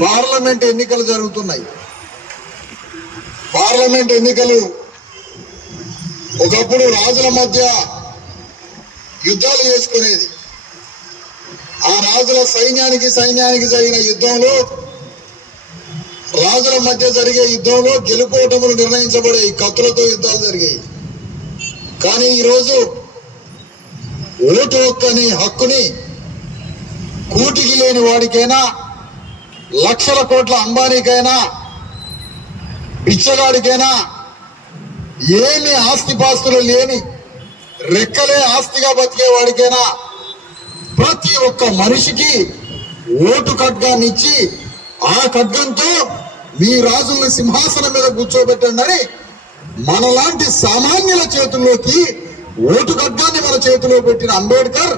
Parliament ఎన్నికలు జరుగుతున్నాయి. Parliament ఎన్నికలు ఒకప్పుడు రాజుల మధ్య యుద్ధాలు చేసుకునేది. ఆ రాజుల సైన్యానికి జరిగిన యుద్ధంలో, రాజుల మధ్య జరిగే యుద్ధంలో గెలుపోటములు నిర్ణయించబడే కత్తులతో యుద్ధాలు జరిగాయి. కానీ ఈరోజు ఓటు హక్కుని కూటికి లేని వాడికైనా, లక్షల కోట్ల అంబానీకైనా, బిచ్చగాడికైనా, ఏమి ఆస్తిపాస్తులు లేని రెక్కలే ఆస్తిగా బతికే వాడికైనా ప్రతి ఒక్క మనిషికి ఓటు ఖడ్గాన్ని ఇచ్చి ఆ ఖడ్గంతో మీ రాజుల్ని సింహాసనం మీద కూర్చోబెట్టండి అని మనలాంటి సామాన్యుల చేతుల్లోకి ఓటు ఖడ్గాన్ని మన చేతిలో పెట్టిన అంబేద్కర్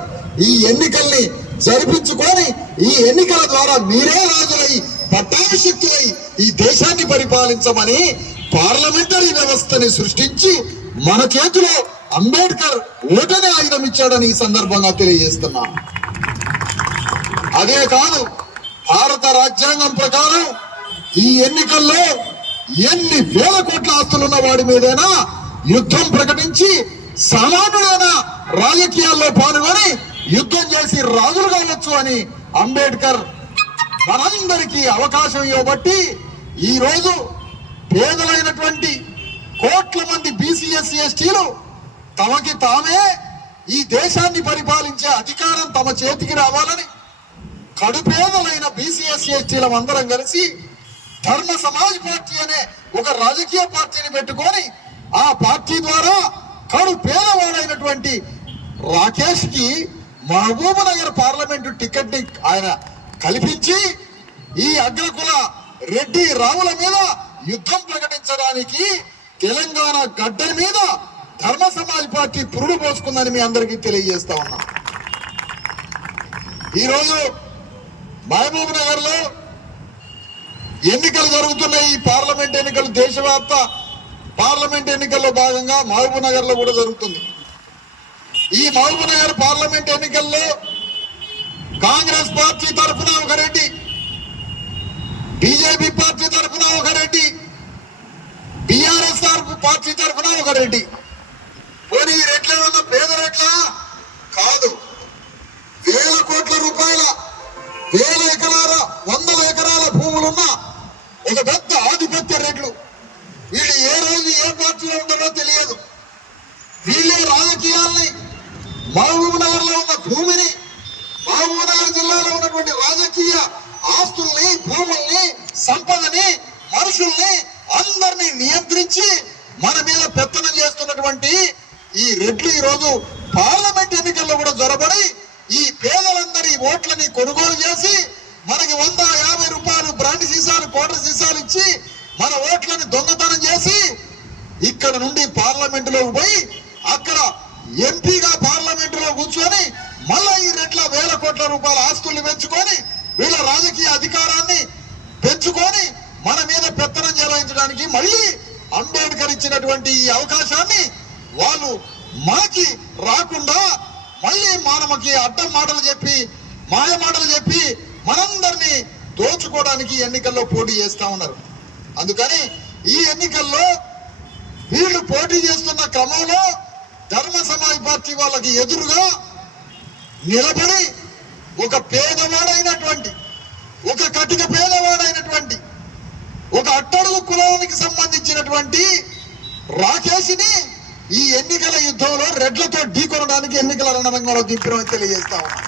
ఈ ఎన్నికల్ని జరిపించుకొని ఈ ఎన్నికల ద్వారా మీరే రాజులై పట్టాభిషిక్తులై ఈ దేశాన్ని పరిపాలించమని పార్లమెంటరీ వ్యవస్థని సృష్టించి మన చేతిలో అంబేద్కర్ ఓటనే ఆయుధం ఇచ్చాడని ఈ సందర్భంగా తెలియజేస్తున్నా. అదే కాదు, భారత రాజ్యాంగం ప్రకారం ఈ ఎన్నికల్లో ఎన్ని వేల కోట్ల ఆస్తులున్న వాడి మీదైనా యుద్ధం ప్రకటించి సామాన్యుడైన రాజకీయాల్లో పాల్గొని యుద్ధం చేసి రాజులు కావచ్చు అని అంబేద్కర్ మనందరికీ అవకాశం ఇవ్వబట్టి ఈ రోజు పేదలైనటువంటి కోట్ల మంది బీసీ ఎస్సీ ఎస్టీలు తమకి తామే ఈ దేశాన్ని పరిపాలించే అధికారం తమ చేతికి రావాలని కడుపేదలైన బీసీ ఎస్సీ ఎస్టీలం అందరం కలిసి ధర్మ సమాజ్ పార్టీ అనే ఒక రాజకీయ పార్టీని పెట్టుకొని ఆ పార్టీ ద్వారా కడు పేదవాడైనటువంటి రాకేష్ కి మహబూబ్ నగర్ పార్లమెంటు టికెట్ ని ఆయన కల్పించి ఈ అగ్రకుల రెడ్డి రావుల మీద యుద్ధం ప్రకటించడానికి తెలంగాణ గడ్డ మీద ధర్మ సమాజ్ పార్టీ పురుడు పోసుకుందని మీ అందరికీ తెలియజేస్తా ఉన్నా. ఈరోజు మహబూబ్ నగర్ లో ఎన్నికలు జరుగుతున్నాయి. ఈ పార్లమెంట్ ఎన్నికలు దేశవ్యాప్త పార్లమెంట్ ఎన్నికల్లో భాగంగా మహబూబ్ నగర్ లో కూడా జరుగుతుంది. ఈ మహబూబ్ నగర్ పార్లమెంట్ ఎన్నికల్లో కాంగ్రెస్ పార్టీ తరఫున ఒక రెడ్డి, బీజేపీ పార్టీ తరఫున ఒక రెడ్డి, బీఆర్ఎస్ పార్టీ తరఫున ఒక రెడ్డి. పోనీ ఈ రెట్ల ఉన్న పేద రెట్ల కాదు, వేల కోట్ల రూపాయల, వేల ఎకరాల, వందల ఎకరాల భూములున్న ఒక పెద్ద ఆధిపత్య రెడ్లు. వీళ్ళు ఏ రోజు ఏ పార్టీలో ఉంటారో తెలియదు. వీళ్ళే రాజకీయాల్ని, మహబూబ్ నగర్ లో ఉన్న భూమిని, మహబూబ్ నగర్ జిల్లాలో ఉన్నటువంటి రాజకీయ ఆస్తుల్ని, భూముల్ని, సంపదని, మనుషుల్ని అందరినీ నియంత్రించి మన మీద పెత్తనం చేస్తున్నటువంటి ఈ రెడ్లు ఈరోజు పార్లమెంట్ ఎన్నికల్లో కూడా జొరబడి ఈ పేదలందరి ఓట్లని కొనుగోలు చేసి మనకి 150 రూపాయలు బ్రాండ్ సీసాలు, క్వార్టర్ సీసాలు ఇచ్చి మన ఓట్లని దొంగతనం చేసి ఇక్కడ నుండి పార్లమెంటులోకి పోయి అక్కడ ఎంపీగా పార్లమెంటులో కూర్చొని మళ్ళా ఈ రెట్ల వేల కోట్ల రూపాయల ఆస్తుల్ని పెంచుకొని వీళ్ళ రాజకీయ అధికారాన్ని పెంచుకొని మన మీద పెత్తనం చెలాయించడానికి మళ్ళీ అంబేద్కర్ ఇచ్చినటువంటి ఈ అవకాశాన్ని వాళ్ళు మనకి రాకుండా మళ్ళీ మనకి అడ్డం మాటలు చెప్పి, మాయ మాటలు చెప్పి మనందరినీ దోచుకోవడానికి ఎన్నికల్లో పోటీ చేస్తా ఉన్నారు. అందుకని ఈ ఎన్నికల్లో వీళ్ళు పోటీ చేస్తున్న క్రమంలో ధర్మ సమాజ్ పార్టీ వాళ్ళకి ఎదురుగా నిలబడి ఒక పేదవాడైనటువంటి, ఒక కటిక పేదవాడైనటువంటి, ఒక అట్టడుగు కులానికి సంబంధించినటువంటి రాకేష్ని ఈ ఎన్నికల యుద్ధంలో రెడ్లతో ఢీకొనడానికి ఎన్నికల రణరంగంలో దింపడం తెలియజేస్తా ఉన్నాం.